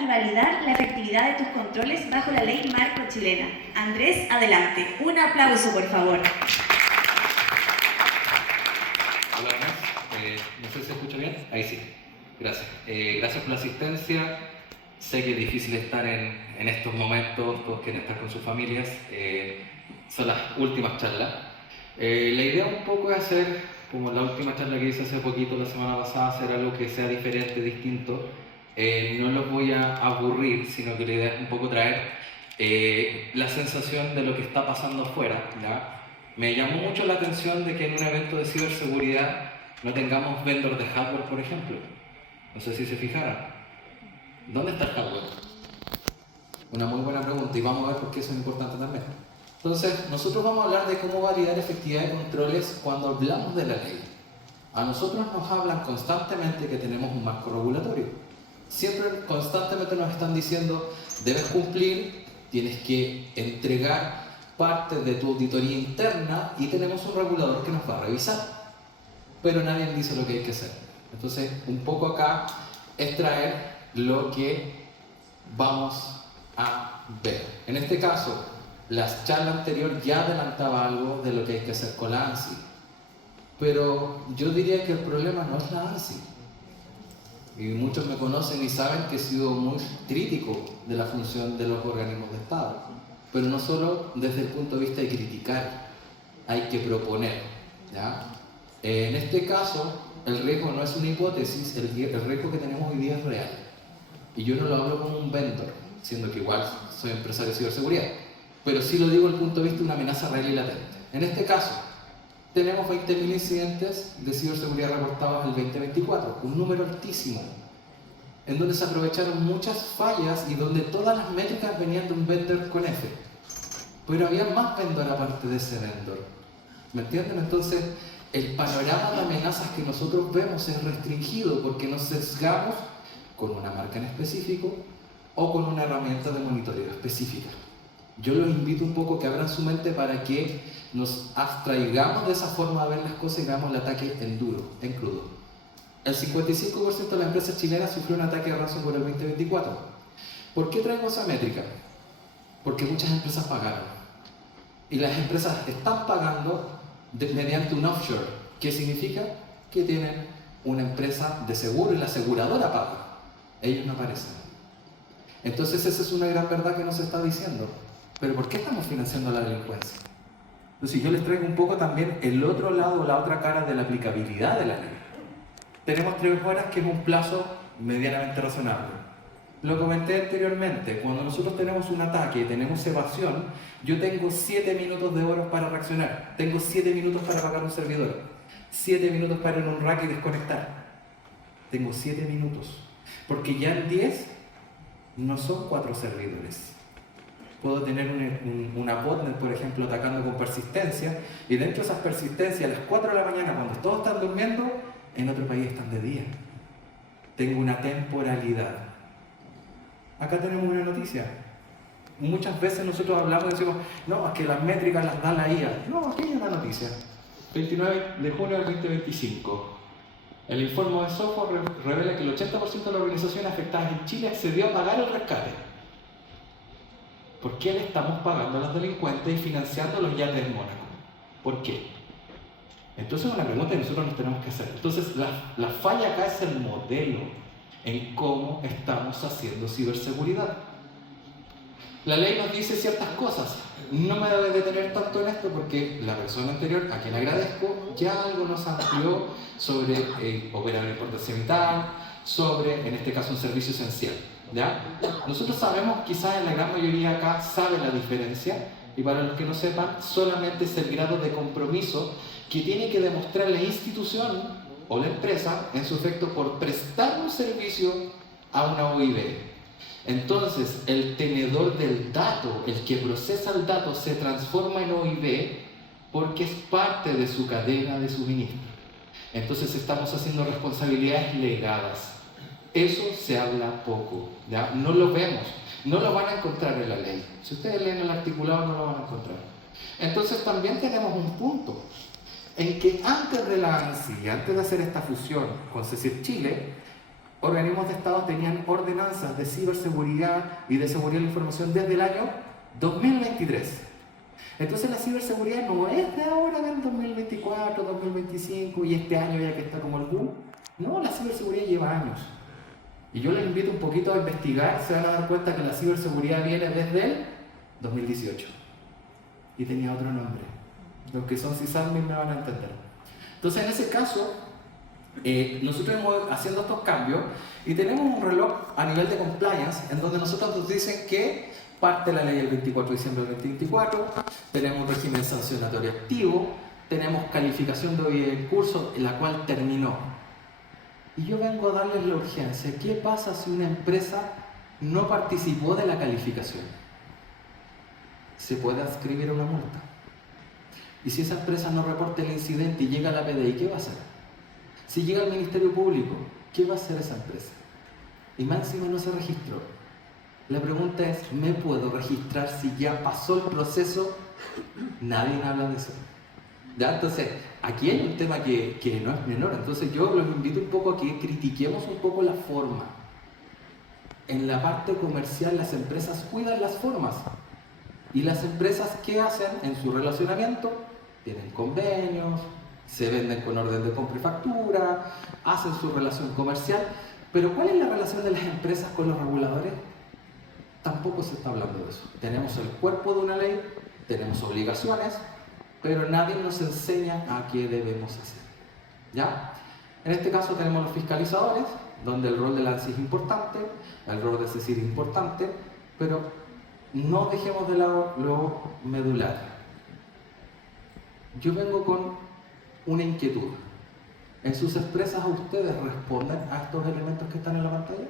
y validar la efectividad de tus controles bajo la ley marco chilena. Andrés, adelante. Un aplauso, por favor. Hola, no sé si se escucha bien. Ahí sí. Gracias. Gracias por la asistencia. Sé que es difícil estar en estos momentos, todos quieren estar con sus familias. Son las últimas charlas. La idea un poco es hacer, como la última charla que hice hace poquito, la semana pasada, hacer algo que sea diferente, distinto. No los voy a aburrir, sino que la idea es un poco traer la sensación de lo que está pasando afuera, ¿ya? Me llamó mucho la atención de que en un evento de ciberseguridad no tengamos vendors de hardware, por ejemplo. No sé si se fijaron. ¿Dónde está el hardware? Una muy buena pregunta y vamos a ver por qué eso es importante también. Entonces, nosotros vamos a hablar de cómo validar efectividad de controles cuando hablamos de la ley. A nosotros nos hablan constantemente que tenemos un marco regulatorio. Siempre, constantemente nos están diciendo, debes cumplir, tienes que entregar parte de tu auditoría interna y tenemos un regulador que nos va a revisar. Pero nadie dice lo que hay que hacer. Entonces, un poco acá es traer lo que vamos a ver. En este caso, la charla anterior ya adelantaba algo de lo que hay que hacer con la ANSI. Pero yo diría que el problema no es la ANSI. Y muchos me conocen y saben que he sido muy crítico de la función de los organismos de Estado. Pero no solo desde el punto de vista de criticar, hay que proponer, ¿ya? En este caso, el riesgo no es una hipótesis, el riesgo que tenemos hoy día es real. Y yo no lo hablo como un vendor, siendo que igual soy empresario de ciberseguridad, pero sí lo digo desde el punto de vista de una amenaza real y latente. En este caso, tenemos 20.000 incidentes de ciberseguridad reportados en el 2024, un número altísimo, en donde se aprovecharon muchas fallas y donde todas las métricas venían de un vendor con F. Pero había más vendor aparte de ese vendor. ¿Me entienden? Entonces, el panorama de amenazas que nosotros vemos es restringido porque nos sesgamos con una marca en específico o con una herramienta de monitoreo específica. Yo los invito un poco a que abran su mente para que nos abstraigamos de esa forma de ver las cosas y veamos el ataque en duro, en crudo. El 55% de las empresas chilenas sufrió un ataque de ransomware en el 2024. ¿Por qué traigo esa métrica? Porque muchas empresas pagaron. Y las empresas están pagando mediante un offshore. ¿Qué significa? Que tienen una empresa de seguro y la aseguradora paga. Ellos no aparecen. Entonces esa es una gran verdad que nos está diciendo. Pero ¿por qué estamos financiando la delincuencia? Entonces yo les traigo un poco también el otro lado, la otra cara de la aplicabilidad de la ley. Tenemos 3 horas, que es un plazo medianamente razonable. Lo comenté anteriormente, cuando nosotros tenemos un ataque y tenemos evasión, yo tengo 7 minutos de oro para reaccionar. Tengo 7 minutos para apagar un servidor. 7 minutos para ir a un rack y desconectar. Tengo 7 minutos. Porque ya en 10 no son 4 servidores. Puedo tener una botnet, por ejemplo, atacando con persistencia, y dentro de esas persistencias, a las 4 de la mañana, cuando todos están durmiendo, en otro país están de día. Tengo una temporalidad. Acá tenemos una noticia. Muchas veces nosotros hablamos y decimos, no, es que las métricas las da la IA. No, aquí hay una noticia. 29 de junio del 2025. El informe de software revela que el 80% de las organizaciones afectadas en Chile accedió a pagar el rescate. ¿Por qué le estamos pagando a los delincuentes y financiando los yates en Mónaco? ¿Por qué? Entonces es una pregunta que nosotros nos tenemos que hacer. Entonces la falla acá es el modelo en cómo estamos haciendo ciberseguridad. La ley nos dice ciertas cosas. No me debe detener tanto en esto porque la persona anterior, a quien agradezco, ya algo nos amplió sobre operar en importancia vital, sobre, en este caso, un servicio esencial. ¿Ya? Nosotros sabemos, quizás en la gran mayoría acá sabe la diferencia, y para los que no sepan, solamente es el grado de compromiso que tiene que demostrar la institución o la empresa en su efecto por prestar un servicio a una OIV. Entonces, el tenedor del dato, el que procesa el dato, se transforma en OIV porque es parte de su cadena de suministro. Entonces, estamos haciendo responsabilidades legadas. Eso se habla poco, ¿ya? No lo vemos, no lo van a encontrar en la ley. Si ustedes leen el articulado, no lo van a encontrar. Entonces, también tenemos un punto en que antes de la ANSI, antes de hacer esta fusión con CECIR Chile, organismos de Estado tenían ordenanzas de ciberseguridad y de seguridad de la información desde el año 2023. Entonces la ciberseguridad no es de ahora, del 2024, 2025 y este año ya que está como el boom. No, la ciberseguridad lleva años. Y yo les invito un poquito a investigar, se van a dar cuenta que la ciberseguridad viene desde el 2018. Y tenía otro nombre. Los que son sysadmin me van a entender. Entonces en ese caso, nosotros hemos haciendo estos cambios y tenemos un reloj a nivel de compliance en donde nosotros nos dicen que parte la ley el 24 de diciembre del 2024, tenemos un régimen sancionatorio activo, tenemos calificación de hoy en curso, en la cual terminó. Y yo vengo a darles la urgencia. ¿Qué pasa si una empresa no participó de la calificación? Se puede adscribir a una multa. Y si esa empresa no reporta el incidente y llega a la PDI, ¿qué va a hacer? Si llega al Ministerio Público, ¿qué va a hacer esa empresa? Y más encima no se registró. La pregunta es, ¿me puedo registrar si ya pasó el proceso? Nadie habla de eso. ¿Ya? Entonces, aquí hay un tema que no es menor. Entonces yo los invito un poco a que critiquemos un poco la forma. En la parte comercial las empresas cuidan las formas. Y las empresas, ¿qué hacen en su relacionamiento? Tienen convenios, se venden con orden de compra y factura, hacen su relación comercial. Pero ¿cuál es la relación de las empresas con los reguladores? Tampoco se está hablando de eso. Tenemos el cuerpo de una ley, tenemos obligaciones, pero nadie nos enseña a qué debemos hacer. ¿Ya? En este caso tenemos los fiscalizadores, donde el rol de la ANSI es importante, el rol de CECIR es importante, pero no dejemos de lado lo medular. Yo vengo con una inquietud. ¿En sus empresas ustedes responden a estos elementos que están en la pantalla?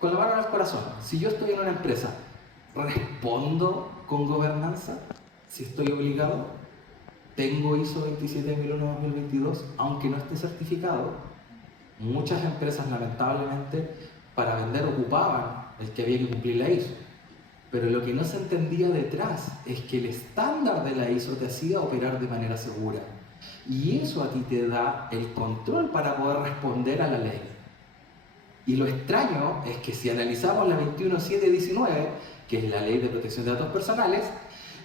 Con la mano en el corazón, si yo estoy en una empresa, ¿respondo con gobernanza? Si estoy obligado, tengo ISO 27001-2022, aunque no esté certificado. Muchas empresas, lamentablemente, para vender ocupaban el que había que cumplir la ISO. Pero lo que no se entendía detrás es que el estándar de la ISO te hacía operar de manera segura. Y eso a ti te da el control para poder responder a la ley. Y lo extraño es que si analizamos la 21719, que es la Ley de Protección de Datos Personales,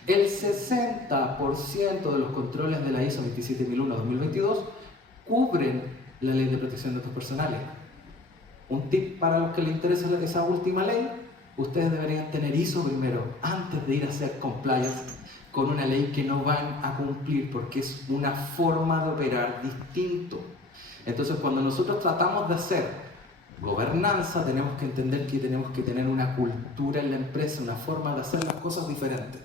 el 60% de los controles de la ISO 27001-2022 cubren la Ley de Protección de Datos Personales. Un tip para los que les interesa esa última ley: ustedes deberían tener ISO primero, antes de ir a hacer compliance con una ley que no van a cumplir, porque es una forma de operar distinto. Entonces, cuando nosotros tratamos de hacer gobernanza, tenemos que entender que tenemos que tener una cultura en la empresa, una forma de hacer las cosas diferentes.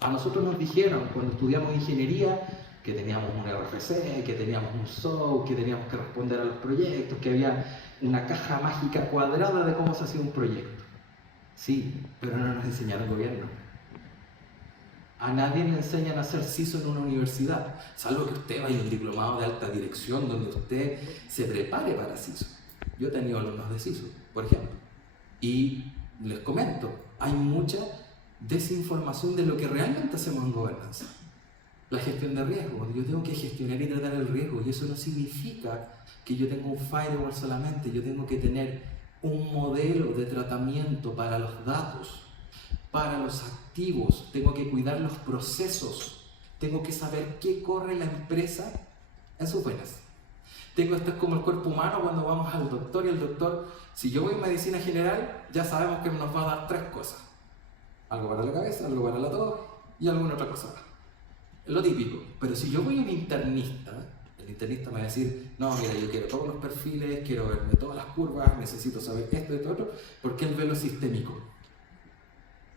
A nosotros nos dijeron, cuando estudiamos ingeniería, que teníamos un RFC, que teníamos un SOC, que teníamos que responder a los proyectos, que había una caja mágica cuadrada de cómo se hacía un proyecto. Sí, pero no nos enseñaron gobierno. A nadie le enseñan a hacer CISO en una universidad, salvo que usted vaya a un diplomado de alta dirección donde usted se prepare para CISO. Yo he tenido alumnos de CISO, por ejemplo, y les comento, hay mucha desinformación de lo que realmente hacemos en gobernanza. La gestión de riesgo, yo tengo que gestionar y tratar el riesgo, y eso no significa que yo tenga un firewall solamente. Yo tengo que tener un modelo de tratamiento para los datos, para los activos, tengo que cuidar los procesos, tengo que saber qué corre la empresa en sus venas. Esto es como el cuerpo humano cuando vamos al doctor, y el doctor, si yo voy en medicina general, ya sabemos que nos va a dar 3 cosas: algo para la cabeza, algo para la tos y alguna otra cosa más. Es lo típico. Pero si yo voy a un internista, el internista me va a decir: no, mira, yo quiero todos los perfiles, quiero verme todas las curvas, necesito saber esto y esto otro, porque él ve lo sistémico.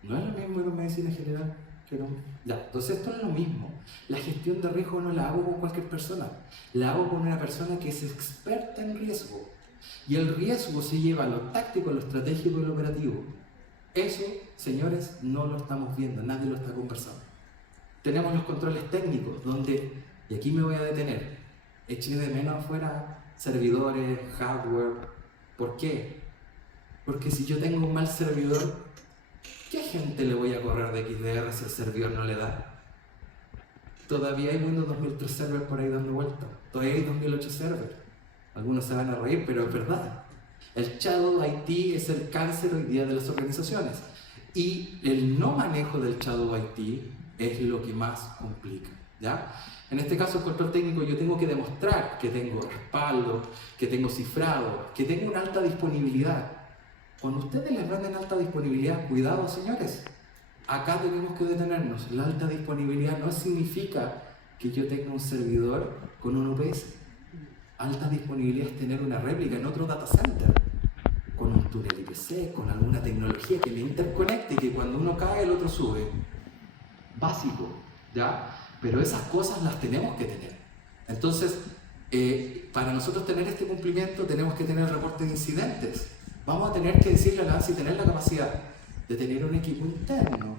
No es lo mismo en medicina general. Ya, entonces esto es lo mismo. La gestión de riesgo no la hago con cualquier persona, la hago con una persona que es experta en riesgo. Y el riesgo se lleva a lo táctico, a lo estratégico y lo operativo. Eso, señores, no lo estamos viendo, nadie lo está conversando. Tenemos los controles técnicos, donde, y aquí me voy a detener, eché de menos afuera servidores, hardware. ¿Por qué? Porque si yo tengo un mal servidor, ¿qué gente le voy a correr de XDR si el servidor no le da? Todavía hay Windows 2003 Server por ahí dando vueltas, todavía hay 2008 Server. Algunos se van a reír, pero es verdad. El Shadow IT es el cáncer hoy día de las organizaciones. Y el no manejo del Shadow IT es lo que más complica, ¿ya? En este caso, el control técnico, yo tengo que demostrar que tengo respaldo, que tengo cifrado, que tengo una alta disponibilidad. Cuando ustedes les venden alta disponibilidad, cuidado, señores. Acá tenemos que detenernos. La alta disponibilidad no significa que yo tenga un servidor con un UPS. Alta disponibilidad es tener una réplica en otro data center, con un túnel IPC, con alguna tecnología que me interconecte y que cuando uno cae el otro sube. Básico, ¿ya? Pero esas cosas las tenemos que tener. Entonces, para nosotros tener este cumplimiento tenemos que tener el reporte de incidentes. Vamos a tener que decirle a la ANSI tener la capacidad de tener un equipo interno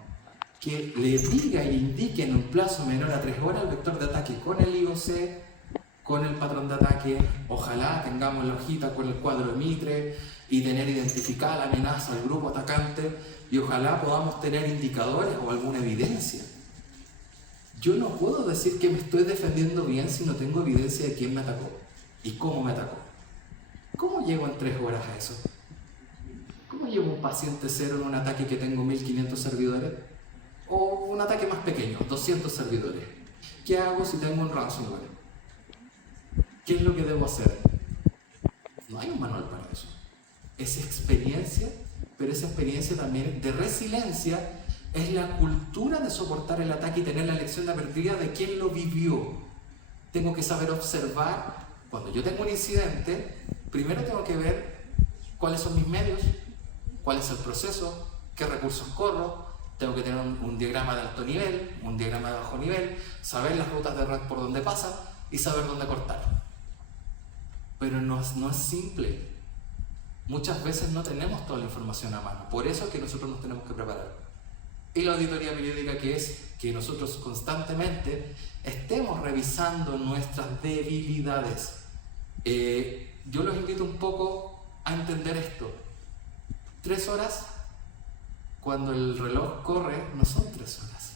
que le diga y indique en un plazo menor a 3 horas el vector de ataque con el IOC, con el patrón de ataque. Ojalá tengamos la hojita con el cuadro de Mitre y tener identificada la amenaza del grupo atacante, y ojalá podamos tener indicadores o alguna evidencia. Yo no puedo decir que me estoy defendiendo bien si no tengo evidencia de quién me atacó y cómo me atacó. ¿Cómo llego en 3 horas a eso? ¿Cómo llevo un paciente cero en un ataque que tengo 1500 servidores? O un ataque más pequeño, 200 servidores. ¿Qué hago si tengo un ransomware? ¿Qué es lo que debo hacer? No hay un manual para eso. Es experiencia, pero esa experiencia también de resiliencia es la cultura de soportar el ataque y tener la lección de advertida de quién lo vivió. Tengo que saber observar. Cuando yo tengo un incidente, primero tengo que ver cuáles son mis medios, cuál es el proceso, qué recursos corro. Tengo que tener un diagrama de alto nivel, un diagrama de bajo nivel, saber las rutas de red por donde pasan y saber dónde cortar. Pero no es simple. Muchas veces no tenemos toda la información a mano. Por eso es que nosotros nos tenemos que preparar. Y la auditoría periódica, que es que nosotros constantemente estemos revisando nuestras debilidades. Yo los invito un poco a entender esto. 3 horas, cuando el reloj corre, no son 3 horas,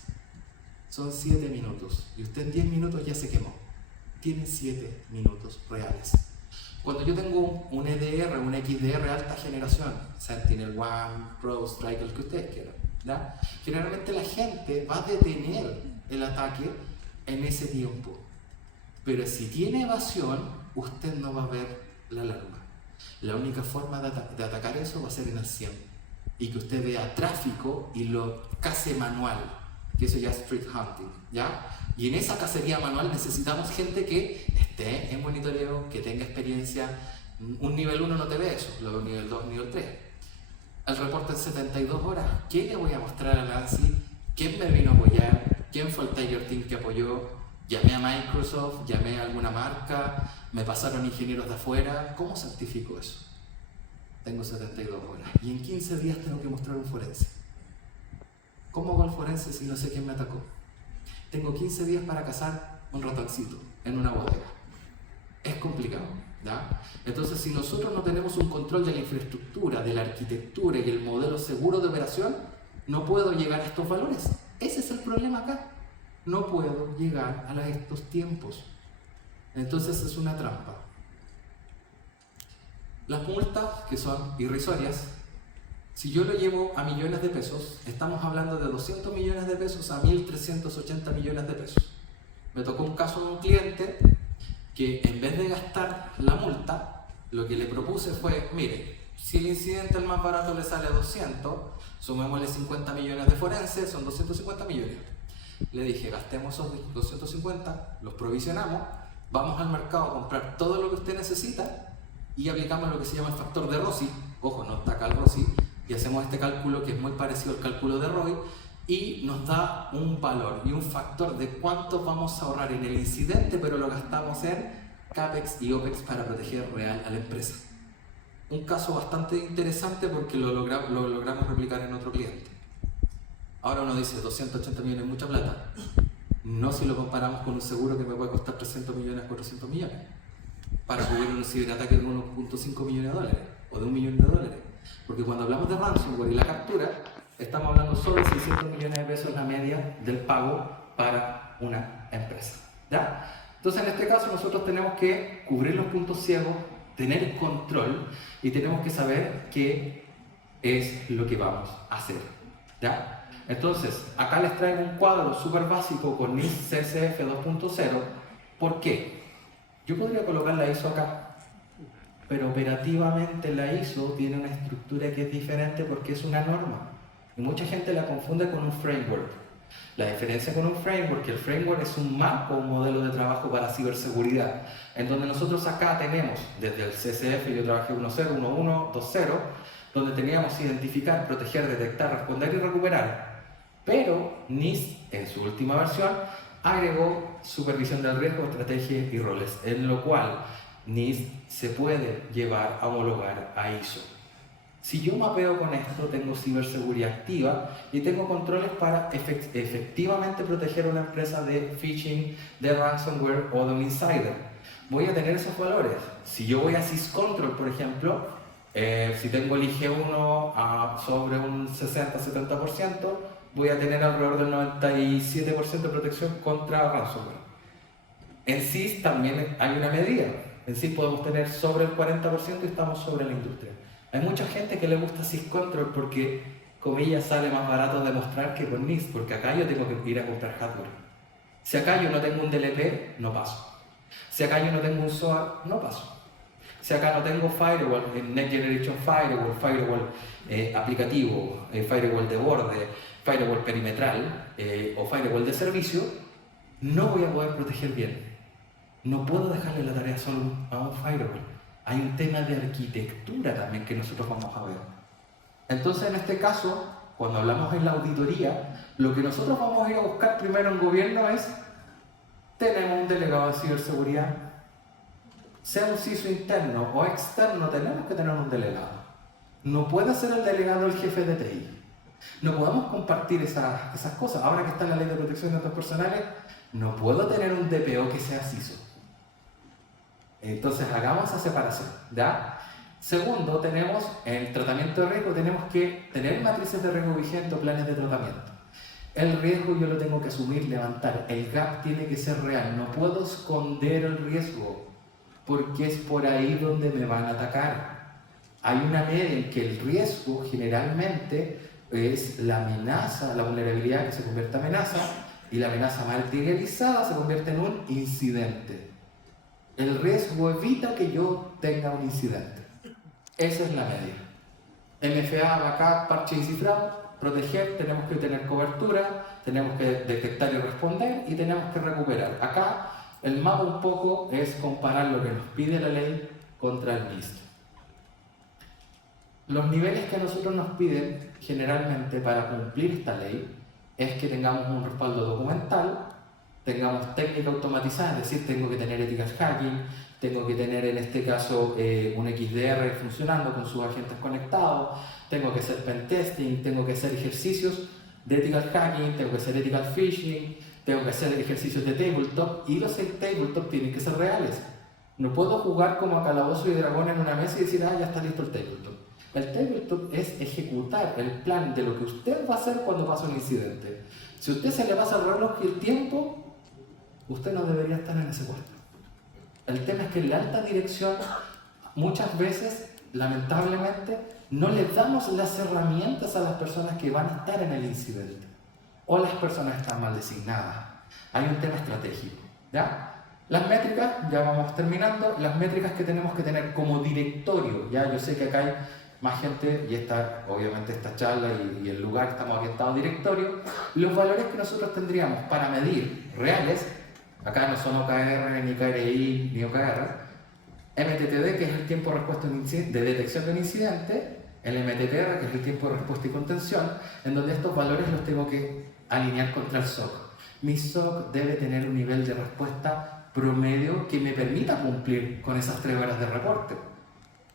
son 7 minutos. Y usted en 10 minutos ya se quemó. Tiene 7 minutos reales. Cuando yo tengo un EDR, un XDR alta generación, Sentinel-1, CrowdStrike, el que ustedes quieran, ¿ya? Generalmente la gente va a detener el ataque en ese tiempo. Pero si tiene evasión, usted no va a ver la alarma. La única forma de atacar eso va a ser en el 100. Y que usted vea tráfico y lo case manual, que eso ya es street hunting, ¿ya? Y en esa cacería manual necesitamos gente que esté en monitoreo, que tenga experiencia. Un nivel 1 no te ve eso, luego nivel 2, nivel 3. El reporte en 72 horas, ¿qué le voy a mostrar a Nancy? ¿Quién me vino a apoyar? ¿Quién fue el Tiger Team que apoyó? ¿Llamé a Microsoft? ¿Llamé a alguna marca? ¿Me pasaron ingenieros de afuera? ¿Cómo certifico eso? Tengo 72 horas y en 15 días tengo que mostrar un forense. ¿Cómo hago el forense si no sé quién me atacó? Tengo 15 días para cazar un ratoncito en una bodega. Es complicado, ¿ya? Entonces, si nosotros no tenemos un control de la infraestructura, de la arquitectura y el modelo seguro de operación, no puedo llegar a estos valores. Ese es el problema acá. No puedo llegar a estos tiempos. Entonces es una trampa. Las multas, que son irrisorias, si yo lo llevo a millones de pesos, estamos hablando de 200 millones de pesos a 1.380 millones de pesos. Me tocó un caso de un cliente que en vez de gastar la multa, lo que le propuse fue, mire, si el incidente el más barato le sale a 200, sumémosle 50 millones de forenses, son 250 millones. Le dije, gastemos esos 250, los provisionamos, vamos al mercado a comprar todo lo que usted necesita y aplicamos lo que se llama el factor de Rossi. Ojo, no está acá el Rossi, y hacemos este cálculo que es muy parecido al cálculo de ROI y nos da un valor y un factor de cuánto vamos a ahorrar en el incidente, pero lo gastamos en CAPEX y OPEX para proteger real a la empresa. Un caso bastante interesante porque lo logramos replicar en otro cliente. Ahora uno dice, 280 millones es mucha plata. No si lo comparamos con un seguro que me puede costar 300 millones, 400 millones. Para cubrir un ciberataque de 1.5 millones de dólares o de $1 millón. Porque cuando hablamos de ransomware y la captura, estamos hablando solo de 600 millones de pesos la media del pago para una empresa, ¿ya? Entonces en este caso nosotros tenemos que cubrir los puntos ciegos, tener control y tenemos que saber qué es lo que vamos a hacer, ¿ya? Entonces, acá les traigo un cuadro súper básico con NIST CSF 2.0. ¿Por qué? Yo podría colocar la ISO acá, pero operativamente la ISO tiene una estructura que es diferente porque es una norma. Y mucha gente la confunde con un framework. La diferencia con un framework, que el framework es un marco, un modelo de trabajo para ciberseguridad, en donde nosotros acá tenemos, desde el CSF, yo trabajé 1.0, 1.1, 2.0, donde teníamos identificar, proteger, detectar, responder y recuperar. Pero NIST, en su última versión, agregó supervisión del riesgo, estrategia y roles, en lo cual NIST se puede llevar a homologar a ISO. Si yo mapeo con esto, tengo ciberseguridad activa y tengo controles para efectivamente proteger a una empresa de phishing, de ransomware o de un insider. Voy a tener esos valores. Si yo voy a SysControl, por ejemplo, si tengo el IG1 sobre un 60-70%, voy a tener alrededor del 97% de protección contra ransomware. En SIS también hay una medida. En SIS podemos tener sobre el 40% y estamos sobre la industria. Hay mucha gente que le gusta SysControl porque, comillas, sale más barato demostrar que con NIST, porque acá yo tengo que ir a comprar hardware. Si acá yo no tengo un DLP, no paso. Si acá yo no tengo un SOAR, no paso. Si acá no tengo firewall, Next Generation Firewall aplicativo, firewall de borde, firewall perimetral o firewall de servicio, no voy a poder proteger bien. No puedo dejarle la tarea solo a un firewall. Hay un tema de arquitectura también que nosotros vamos a ver. Entonces, en este caso, cuando hablamos en la auditoría, lo que nosotros vamos a ir a buscar primero en gobierno es: tenemos un delegado de ciberseguridad, sea un CISO interno o externo, tenemos que tener un delegado. No puede ser el delegado el jefe de TI. No podemos compartir esas cosas. Ahora que está la ley de protección de datos personales, no puedo tener un DPO que sea CISO. Entonces hagamos esa separación, ¿ya? Segundo, tenemos en el tratamiento de riesgo, tenemos que tener matrices de riesgo vigente o planes de tratamiento. El riesgo yo lo tengo que asumir, levantar. El gap tiene que ser real. No puedo esconder el riesgo porque es por ahí donde me van a atacar. Hay una media en que el riesgo generalmente es la amenaza, la vulnerabilidad que se convierte en amenaza, y la amenaza materializada se convierte en un incidente. El riesgo evita que yo tenga un incidente. Esa es la media. MFA, backup, parche y cifrado, proteger, tenemos que tener cobertura, tenemos que detectar y responder y tenemos que recuperar. Acá el mapa un poco es comparar lo que nos pide la ley contra el NIST. Los niveles que a nosotros nos piden generalmente para cumplir esta ley es que tengamos un respaldo documental, tengamos técnica automatizada, es decir, tengo que tener ethical hacking, tengo que tener en este caso un XDR funcionando con sus agentes conectados, tengo que hacer pentesting, tengo que hacer ejercicios de ethical hacking, tengo que hacer ethical phishing, tengo que hacer ejercicios de tabletop, y los tabletop tienen que ser reales. No puedo jugar como a Calabozo y Dragón en una mesa y decir, ya está listo el tabletop. El tabletop es ejecutar el plan de lo que usted va a hacer cuando pasa un incidente. Si a usted se le pasa el reloj y el tiempo, usted no debería estar en ese puesto. El tema es que en la alta dirección muchas veces, lamentablemente, no le damos las herramientas a las personas que van a estar en el incidente, o las personas están mal designadas. Hay un tema estratégico, ¿ya? Las métricas, ya vamos terminando, las métricas que tenemos que tener como directorio, ¿ya? Yo sé que acá hay más gente y obviamente esta charla y el lugar estamos orientados a directorio. Los valores que nosotros tendríamos para medir reales, acá no son OKR, ni KRI, ni OKR, MTTD, que es el tiempo de respuesta de detección de un incidente, el MTTR, que es el tiempo de respuesta y contención, en donde estos valores los tengo que alinear contra el SOC. Mi SOC debe tener un nivel de respuesta promedio que me permita cumplir con esas 3 horas de reporte.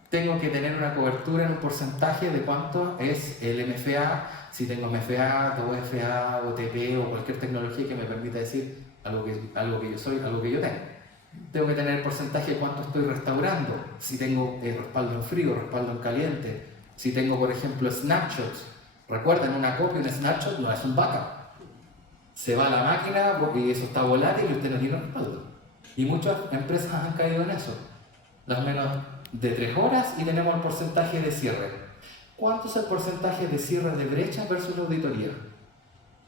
Tengo que tener una cobertura en un porcentaje de cuánto es el MFA, si tengo MFA, OFA, OTP o cualquier tecnología que me permita decir algo que yo soy, algo que yo tengo. Tengo que tener el porcentaje de cuánto estoy restaurando, si tengo respaldo en frío, respaldo en caliente, si tengo, por ejemplo, snapshots. Recuerden, una copia, un snapshot no es un backup. Se va a la máquina porque eso está volátil y usted no tiene respaldo. Y muchas empresas han caído en eso. Las menos de 3 horas y tenemos el porcentaje de cierre. ¿Cuánto es el porcentaje de cierre de brecha versus la auditoría?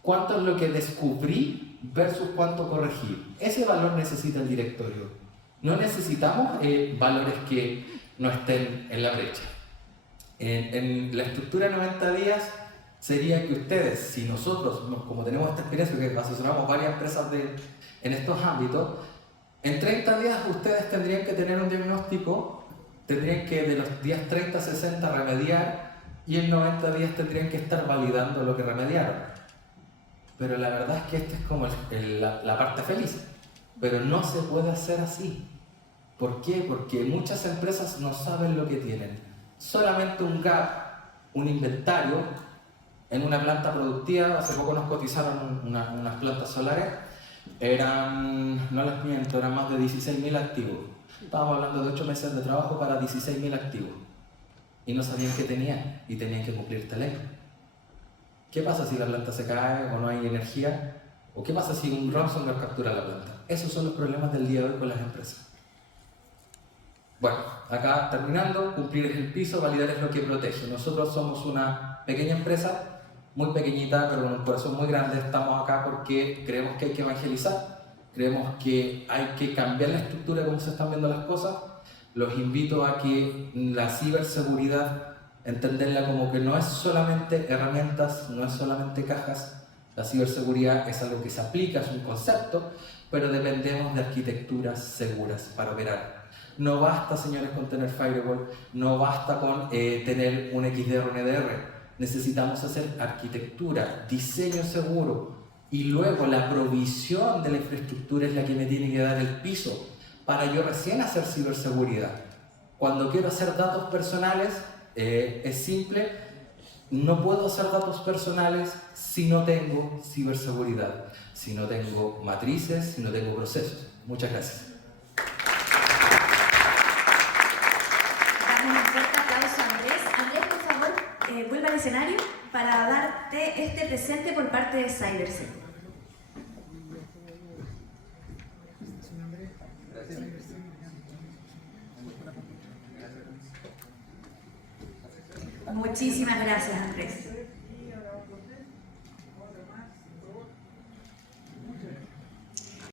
¿Cuánto es lo que descubrí versus cuánto corregí? Ese valor necesita el directorio. No necesitamos valores que no estén en la brecha. En la estructura de 90 días sería que ustedes, si nosotros, como tenemos esta experiencia, que asesoramos varias empresas en estos ámbitos, en 30 días ustedes tendrían que tener un diagnóstico, tendrían que de los días 30 a 60 remediar y en 90 días tendrían que estar validando lo que remediaron. Pero la verdad es que esta es como la parte feliz, pero no se puede hacer así. ¿Por qué? Porque muchas empresas no saben lo que tienen. Solamente un gap, un inventario en una planta productiva. Hace poco nos cotizaron unas plantas solares, no les miento, eran más de 16.000 activos. Estábamos hablando de 8 meses de trabajo para 16.000 activos y no sabían qué tenían y tenían que cumplir esta ley. ¿Qué pasa si la planta se cae o no hay energía? ¿O qué pasa si un ransomware captura la planta? Esos son los problemas del día de hoy con las empresas. Bueno, acá terminando, cumplir es el piso, validar es lo que protege. Nosotros somos una pequeña empresa, muy pequeñita, pero con un corazón muy grande. Estamos acá porque creemos que hay que evangelizar, creemos que hay que cambiar la estructura de cómo se están viendo las cosas. Los invito a que la ciberseguridad, entenderla como que no es solamente herramientas, no es solamente cajas. La ciberseguridad es algo que se aplica, es un concepto, pero dependemos de arquitecturas seguras para operar. No basta, señores, con tener firewall, no basta con tener un XDR o un EDR. Necesitamos hacer arquitectura, diseño seguro y luego la provisión de la infraestructura es la que me tiene que dar el piso para yo recién hacer ciberseguridad. Cuando quiero hacer datos personales, es simple, no puedo hacer datos personales si no tengo ciberseguridad, si no tengo matrices, si no tengo procesos. Muchas gracias. Damos un fuerte aplauso a Andrés. Andrés, por favor, vuelva al escenario para darte este presente por parte de CyberSec. Muchísimas gracias, Andrés.